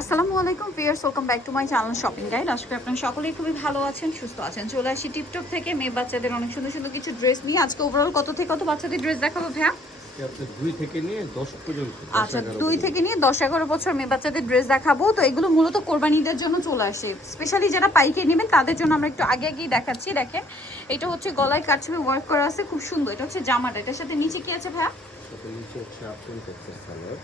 আসসালামু আলাইকুম viewers, welcome back to my channel shopping guide. আশা করি আপনারা সকলেই খুবই ভালো আছেন, সুস্থ আছেন। চলে আসি টিপটপ থেকে মেয়ে বাচ্চাদের অনেক সুন্দর সুন্দর কিছু ড্রেস নিয়ে। আজকে ওভারঅল কত থেকে কত বাচ্চাদের ড্রেস দেখাবো ভাইয়া? আপনি 2 থেকে নিয়ে 10 পর্যন্ত। আচ্ছা, 2 থেকে নিয়ে 10-11 বছর মেয়ে বাচ্চাদের ড্রেস দেখাবো। তো এগুলো মূলত কোরবানিদের জন্য চলে আসে, স্পেশালি যারা পাইকারি নেবেন তাদের জন্য আমরা একটু আগে আগেই দেখাচ্ছি। দেখেন, এটা হচ্ছে গলায় কাটছবি ওয়ার্ক করা আছে, খুব সুন্দর। এটা হচ্ছে জামাটা, এটার সাথে নিচে কি আছে ভাইয়া? এটা নিচে হচ্ছে আফগান সালোয়ার।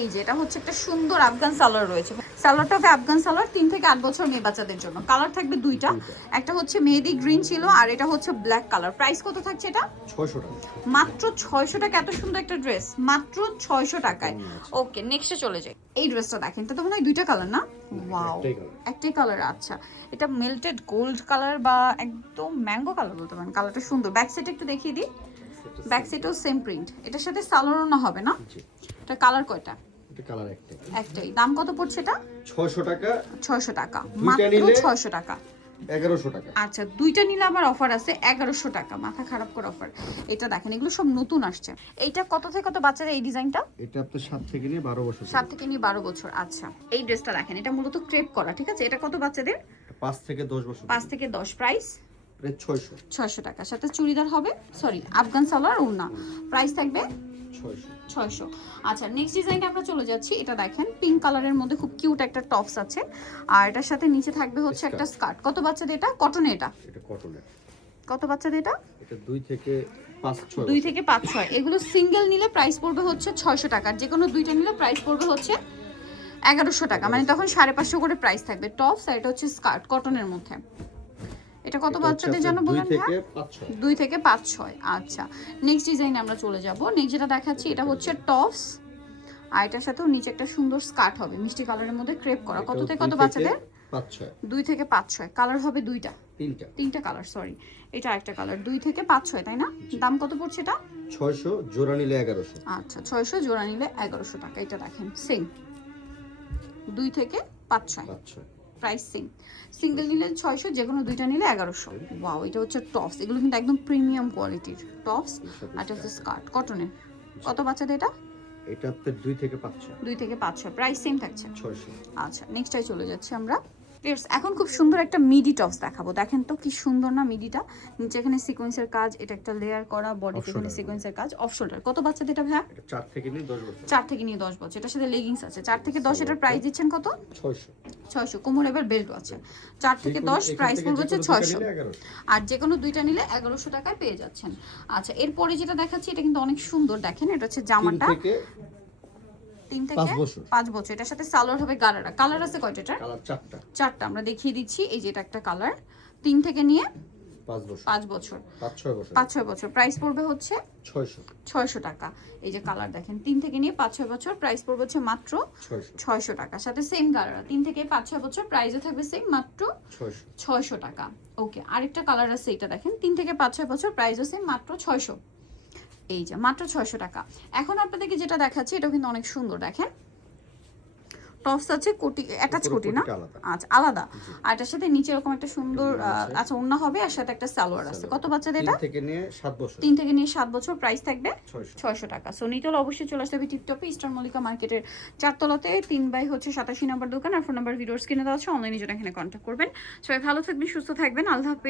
এই যে এটা হচ্ছে একটা সুন্দর আফগান সালোয়ার রয়েছে। সালোয়ারটা হবে আফগান সালোয়ার, 3 থেকে 8 বছর মেয়ে বাচ্চাদের জন্য। কালার থাকবে দুইটা, একটা হচ্ছে মেহেদি গ্রিন ছিল আর এটা হচ্ছে ব্ল্যাক কালার। প্রাইস কত থাকছে এটা? 600 টাকা, মাত্র 600 টাকা। এত সুন্দর একটা ড্রেস মাত্র 600 টাকায়। ওকে, নেক্সটে চলে যাই। এই ড্রেসটা দেখেন, এটা তো মনে হয় দুইটা কালার না? ওয়াও, একটাই কালার। আচ্ছা, এটা মেল্টেড গোল্ড কালার বা একদম ম্যাঙ্গো কালার বলতে পারেন। কালারটা সুন্দর। ব্যাক সাইড একটু দেখিয়ে দিই। ব্যাক সাইডও সেম প্রিন্ট। এটার সাথে সালোয়ারও না হবে না? এটা কালার কয়টা? এটা কালার একটাই। দাম কত পড়ছে এটা? 600 টাকা। 600 টাকা, মাত্র 600 টাকা। 1100 টাকা। আচ্ছা, দুইটা নিলে আবার অফার আছে 1100 টাকা। মাথা খারাপ করে অফার। এটা দেখেন, এগুলো সব নতুন আসছে। এইটা কত থেকে কত বাচ্চাদের এই ডিজাইনটা? এটা আপনার 7 থেকে নিয়ে 12 বছর। 7 থেকে নিয়ে 12 বছর। আচ্ছা, এই ড্রেসটা দেখেন, এটা মূলত ক্রেপ করা, ঠিক আছে? এটা কত বাচ্চাদের? 5 থেকে 10 বছর। 5 থেকে 10। প্রাইস এটা 600। 600 টাকা। সাথে চুড়িদার হবে, সরি আফগান সালোয়ার ওড়না। প্রাইস থাকবে 600। আচ্ছা, নেক্সট ডিজাইনে আমরা চলে যাচ্ছি। এটা দেখেন, পিঙ্ক কালারের মধ্যে খুব কিউট একটা টপস আছে আর এটার সাথে নিচে থাকবে হচ্ছে একটা স্কার্ট। কত বাচ্চাদের এটা? কটনে এটা? এটা কটনের। কত বাচ্চাদের এটা? এটা 2 থেকে 5-6। 2 থেকে 5-6। এগুলো সিঙ্গেল নিলে প্রাইস পড়বে হচ্ছে 600 টাকা, যে কোনো দুইটা নিলে প্রাইস পড়বে হচ্ছে 1100 টাকা। মানে তখন 550 করে প্রাইস থাকবে। টপস আর এটা হচ্ছে স্কার্ট কটনের মধ্যে। এটা কত বাচ্চাদের জন্য বলেন? 2 থেকে 5-6। আচ্ছা, নেক্সট ডিজাইনে আমরা চলে যাব। নেক্সট যেটা দেখাচ্ছি এটা হচ্ছে টপস আর এটার সাথেও নিচে একটা সুন্দর স্কার্ট হবে মিষ্টি কালারের মধ্যে ক্রেপ করা। কত থেকে কত বাচ্চাদের? 5-6। 2 থেকে 5-6। কালার হবে দুইটা, তিনটা কালার, সরি এটা একটা কালার। 2 থেকে 5-6, তাই না? দাম কত পড়ছে এটা? 600, জোড়া নিলে 1100। আচ্ছা, 600, জোড়া নিলে 1100 টাকা। এটা দেখেন সেম, 2 থেকে 5-6 প্রাইস সেম। সিঙ্গেল নিলে 600, যে কোনো দুইটা নিলে 1100। ওয়াও, এটা হচ্ছে টপস। এগুলো কিন্তু একদম প্রিমিয়াম কোয়ালিটির টপস আর এটা হচ্ছে স্কার্ট কটনের। কত বাচ্চাদের এটা? এটা আপনার 2 থেকে 5-6। 2 থেকে 5-6। প্রাইস সেম থাকছে 600। আচ্ছা, নেক্সটটাই চলে যাচ্ছি আমরা। এখন খুব সুন্দর একটা মিডি টপস দেখাবো। দেখেন তো কি সুন্দর না মিডিটা। নিচে এখানে সিকোয়েন্সের কাজ, এটা একটা লেয়ার করা, বডিতে এখানে সিকোয়েন্সের কাজ, অফ শোল্ডার। কত বাচ্চাদের এটা ভাইয়া? এটা 4 থেকে নিয়ে 10 বছর। 4 থেকে নিয়ে 10 বছর। এটার সাথে লেগিংস আছে। 4 থেকে 10 এটার প্রাইস দিচ্ছেন কত? 600। কোমর এবার বেল্টও আছে। 4 থেকে 10 প্রাইস পড়বে হচ্ছে 600। আর যে কোনো দুইটা নিলে 1100 টাকায় পেয়ে যাচ্ছেন। আচ্ছা, এরপরে যেটা দেখাচ্ছি এটা কিন্তু অনেক সুন্দর। দেখেন, এটা হচ্ছে জামাটা। 3 থেকে 5 বছর। এটার সাথে সালোয়ার হবে গারারা। কালার আছে কয়টা এটার? কালার 4টা। 4টা আমরা দেখিয়ে দিচ্ছি। এই যে এটা একটা কালার। 3 থেকে নিয়ে 5 বছর। 5-6 বছর। প্রাইস পড়বে হচ্ছে 600 টাকা। এই যে কালার দেখেন, 3 থেকে নিয়ে 5-6 বছর, প্রাইস পড়বে হচ্ছে মাত্র 600 টাকা। সাথে সেম গারারা, 3 থেকে 5-6 বছর, প্রাইসও থাকবে সেম, মাত্র 600 টাকা। ওকে, আরেকটা কালার আছে, এটা দেখেন, 3 থেকে 5-6 বছর, প্রাইসও সেম, মাত্র 600। এই যে মাত্র 600 টাকা। এখন আপনাদেরকে যেটা দেখাচ্ছি এটাও কিন্তু অনেক সুন্দর। দেখেন, টপস আছে, কোটি অ্যাটাচ কোটি না? আচ্ছা, আলাদা। আর এটার সাথে নিচে এরকম একটা সুন্দর আচ্ছা ওড়না হবে আর সাথে একটা সালোয়ার আছে। কত বাচ্চাদের এটা? 3 থেকে নিয়ে 7 বছর। 3 থেকে নিয়ে 7 বছর। প্রাইস থাকবে 600 টাকা। সো নিতে হলে অবশ্যই চলে আসতে হবে টিপটপে, ইস্টার মল্লিকা মার্কেটের 4 তলাতে 3/87 নম্বর দোকান। আর ফোন নাম্বার ভিডিওর স্ক্রিনে দেওয়া আছে। অনলাইনে জন্য এখানে কন্ট্যাক্ট করবেন। সবাই ভালো থাকবেন, সুস্থ থাকবেন। আল্লাহ হাফেজ।